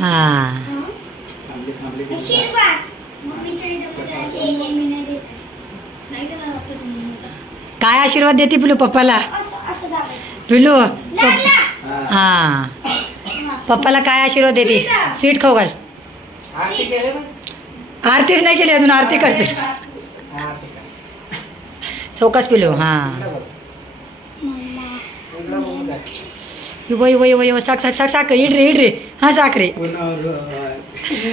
हा काय आशीर्वाद देते पिलू पप्पाला? पिलू हा पप्पाला काय आशीर्वाद देते? स्वीट खाऊ घाल. आरतीच नाही केली अजून, आरती कर चौकास पिलू. हा वय वय वय साक साक साक साक इड रे हा साक रे.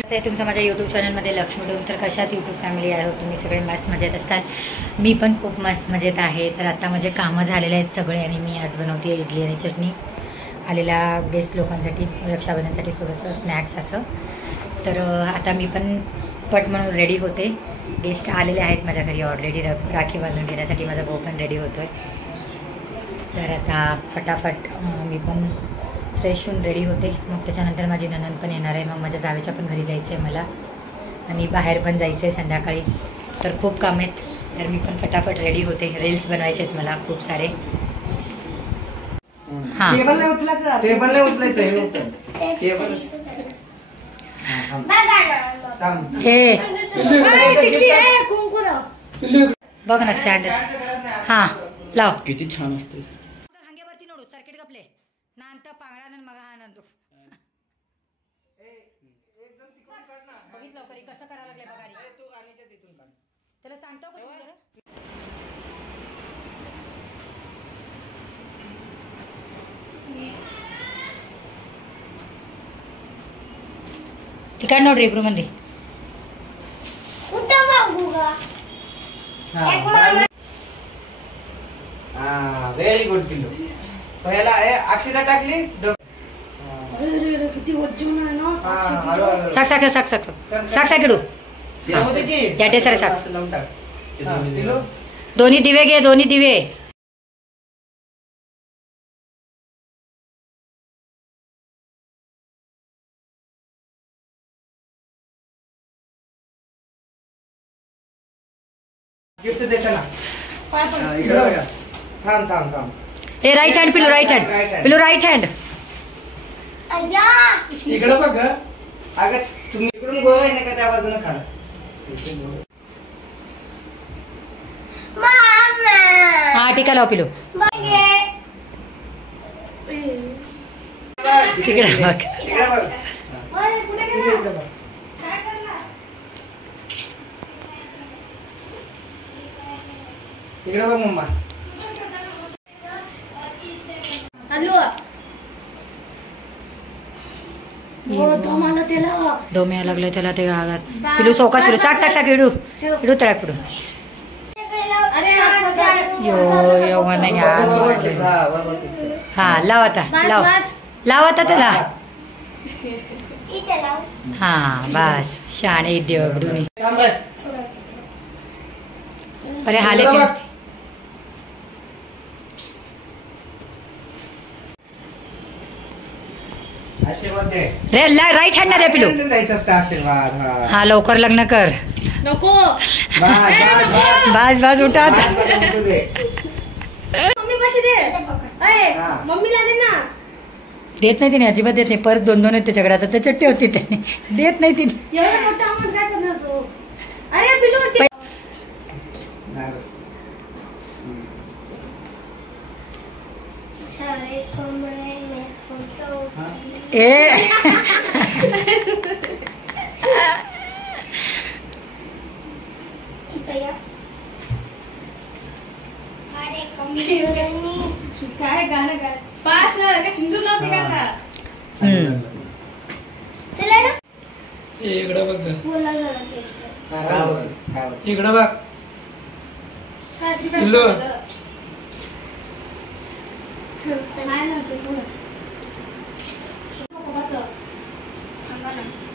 ते तुमचं माझ्या यूट्यूब चॅनलमध्ये लक्ष्मी डोम. तर कशात यूट्यूब फॅमिली आहे तुम्ही सगळे मस्त मजेत असतात. मी पण खूप मस्त मजेत आहे. तर आता माझे कामं झालेले आहेत सगळे आणि मी आज बनवते इडली आणि चटणी आलेल्या गेस्ट लोकांसाठी, रक्षाबंधनसाठी थोडंसं स्नॅक्स असं. तर आता मी पण पट म्हणून रेडी होते. गेस्ट आलेले आहेत माझ्या घरी ऑलरेडी राखी बांधून घेण्यासाठी. माझा भाऊ पण रेडी होतो आहे. तर आता फटाफट मी पण फ्रेश होऊन रेडी होते. मग त्याच्यानंतर माझी नणंद पण येणार आहे. मग माझ्या जावेच्या पण घरी जायचं आहे मला आणि बाहेर पण जायचं आहे संध्याकाळी. तर खूप काम आहेत. तर मी पण फटाफट रेडी होते. रील्स बनवायचे आहेत मला खूप सारे. हां बघ ना स्टँड. हां लाव. किती छान असते. हांग्यावरती नोडू सर्किट गपले नांत पांगडा मग हा नंतू बघितलं करी कसं करायला लागले बघा. त्याला सांगतो का जरा. तिकड नोड रे मध्ये व्हेरी गुड पिल्लू. पहिला अक्षरा टाकली. किती वजन आहे ना. साक साक साक साक साक साक इडू याटे सारे साक. दोन्ही दिवे घे, दोन्ही दिवे. गिफ्ट देता ना. इकडे बघा. थांब थांब थांब. हे राईट हँड पिलू, राईट हँड पिलू, राईट हँड. इकडे बघ. अगं तुम्ही इकडून गोवा आहे ना का त्या बाजूने खाणं. हा टीका लाव पिलू. तिकडे बघ. इकडे बघ. इकडे बघ मम्मा. हॅलो धोम्या लागलं त्याला ते आगात. पिलू चौकास पिलू साक साक साक इडू इडू तळाक पिडू. यो यो नाही. हा लाव आता, लाव लाव आता त्याला. हा बस शाणे देव दोन्ही. अरे हाले ते आशीर्वाद दे रे. राईट हँड ना दे पिलू. द्यायचं असतं आशीर्वाद. हा लवकर लग्न कर. नको. बाज बाज उठा. मम्मी कशी दे. मम्मीला दे ना. देत नाही तिने, अजिबात देत नाही. परत दोन दोन आहेत त्याच्याकडे. आता त्याच्यात ठेवते त्याने. देत नाही तिने. एवढा मोठा अमाऊंट काय करणार तू. अरे पिलू ए काय गाणं काय पास काय सिंधू लावते का आता. इकडे बघ. इकडं बघ.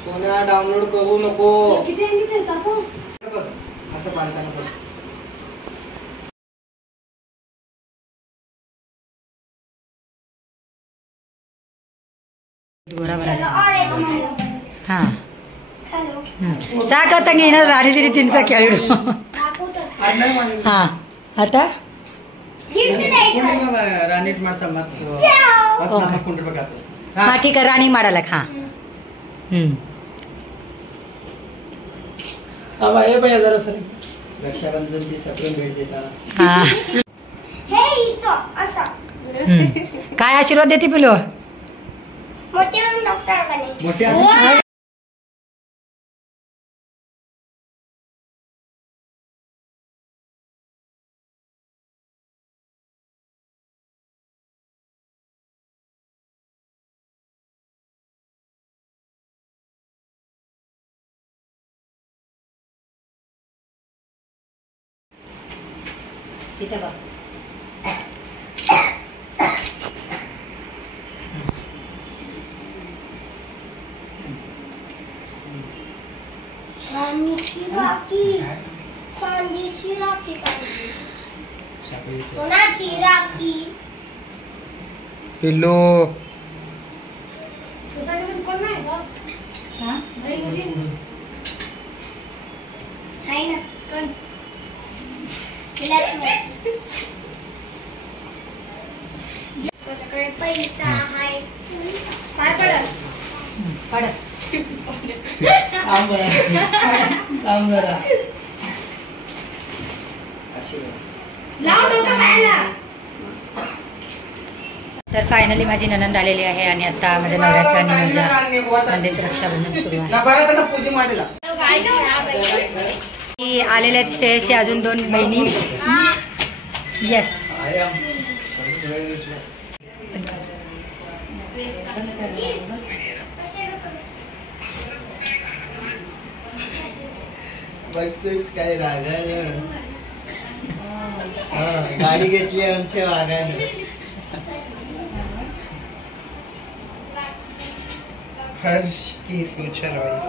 सोन्या डाउनलोड करू नको. किती एमबीच आहे काकू. असं पालताना बघ. हा साक आता घेणार राणी तिने तीनचा खेळ. हा आता राणीट ಮಾಡ್ತಾ हा ठीक आहे राणी माडाला. हा हे भैया जरा सर रक्षाबंधनची सप्रेम भेट देताना हा. काय आशीर्वाद देते पिलो? मोठ्या तिथे बघ. चांदीची राखी कोणाची राखी? पिल्लू सोसायटीमध्ये कोण नाही का? हा? आहे ना कोण? तिलाच माहिती. माझ्याकडे पैसा आहे. काय पडत? पडत. लाव डोकं पायाला. तर फायनली माझी ननंद आलेली आहे आणि आता माझ्या नवऱ्याचं आणि माझ्या नंदेचं रक्षाबंधन सुरू आहे. ना बघा त्यांना पूजी मांडला की आलेल्या आहेत श्रेयशी अजून 2 बहिणी. येस. बघतोस काय रागानं गाडी घेतली आमच्या वागानं. हर्ष की फ्यूचर वाईफ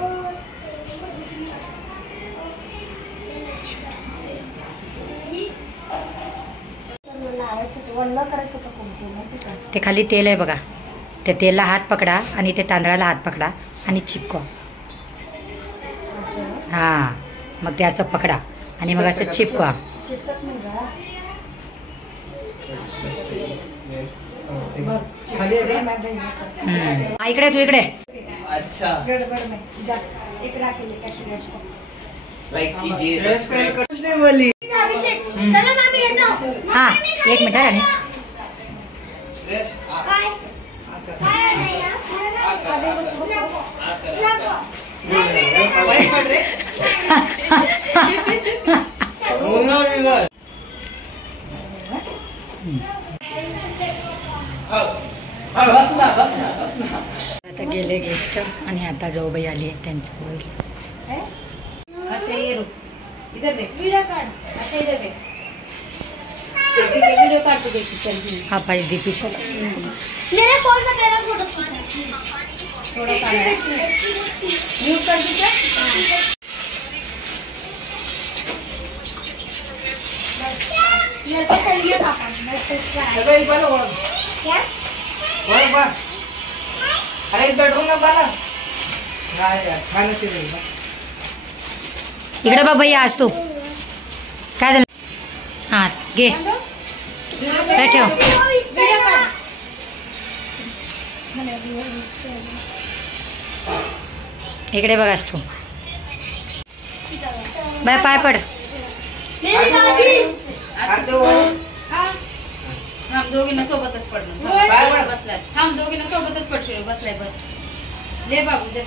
ते खाली तेल आहे बघा. त्या तेलला हात पकडा आणि ते तांदळाला हात पकडा आणि चिपकवा. हा मग ते असं पकडा आणि मग असं चिपकवा. इकडे तू इकडे. अच्छा लाईक कीजिए बोली. चला मामी येतो. हा 1 मिनिट राणी. काय? काय आहे ना? आता गेले गेस्ट आणि आता जाऊबाई आली आहे त्यांचं होईल. अच्छा ये रुक इधर देख वीडियो काढ. अच्छा इधर देख वीडियो काढ तू देख चल. हा पाहिजे दीपी चला. मेरे फोन में मेरा फोटो थोड़ा काढ म्यूट कर दीजिए. मेरे को चाहिए पापा. मैं कुछ कराया. क्या? अरे एक बेडरूम में बाला नाही यार खाणं शिरेल. इकडे बघ भैया आज तू काय झालं. हा घे काय ठेव. वीडियो काढ. इकडे बघ आज तू. बाय पाय पड. मेरी दादी. थांब दोघींना सोबतच पडलं. बसलाय. थांब दोघींना सोबतच पडशील. बसलाय बस. ले बाबू दे.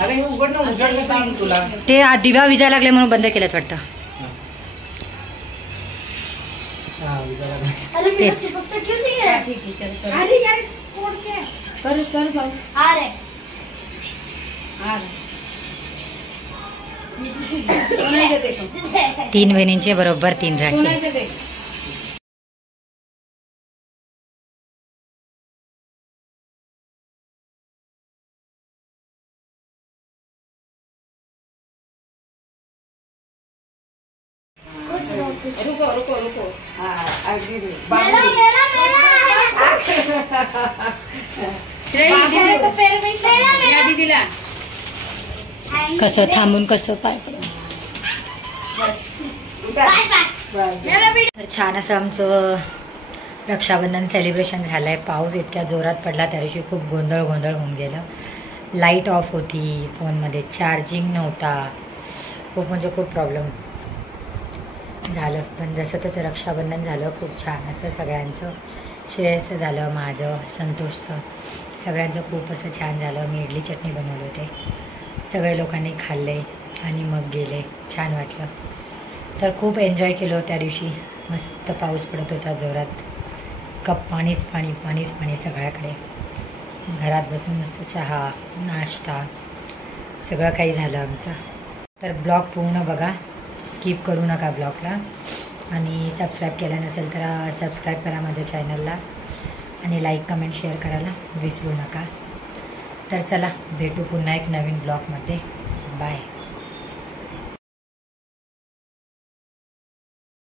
अरे हे उघड ना उघड कसं सांगू तुला. ते दिवा विजायला लागले म्हणून बंद केलं वाटतं. अरे मेरा तेच. चिपकता क्यों नहीं है? ठीक आहे चल कर. अरे यार कोड क्या है? कर कर भाऊ. आ रहे. आ कोणाला देते 3 बहिणींचे बरोबर 3 राखी. कोणाला देते. रुको रुको रुको. मेरा मेरा मेरा. या दीदीला. कसं थांबून कसं पाय पड. Bye bye. तर छान असं आमचं रक्षाबंधन सेलिब्रेशन झालंय. पाऊस इतक्या जोरात पडला त्या दिवशी खूप गोंधळ होऊन गेलं. लाईट ऑफ होती फोनमध्ये, चार्जिंग नव्हता, खूप म्हणजे खूप प्रॉब्लेम झालं. पण जसं तसं रक्षाबंधन झालं खूप छान असं सगळ्यांचं. श्रेयसचं झालं, माझं, संतोषचं, सगळ्यांचं खूप असं छान झालं. मी इडली चटणी बनवले होते, सगळ्या लोकांनी खाल्ले आणि मग गेले. छान वाटलं. तर खूप एन्जॉय केलं त्या दिवशी. मस्त पाऊस पडत होता जोरात, पाणीच पाणी सगळ्याकडे. घरात बसून मस्त चहा नाश्ता सगळं काही झालं आमचं. तर ब्लॉग पूर्ण बघा, स्किप करू नका ब्लॉगला. आणि सबस्क्राईब केलं नसेल तर सबस्क्राईब करा माझ्या चॅनलला आणि लाईक कमेंट शेअर करायला विसरू नका. तर चला भेटू पुन्हा एक नवीन ब्लॉगमध्ये. बाय.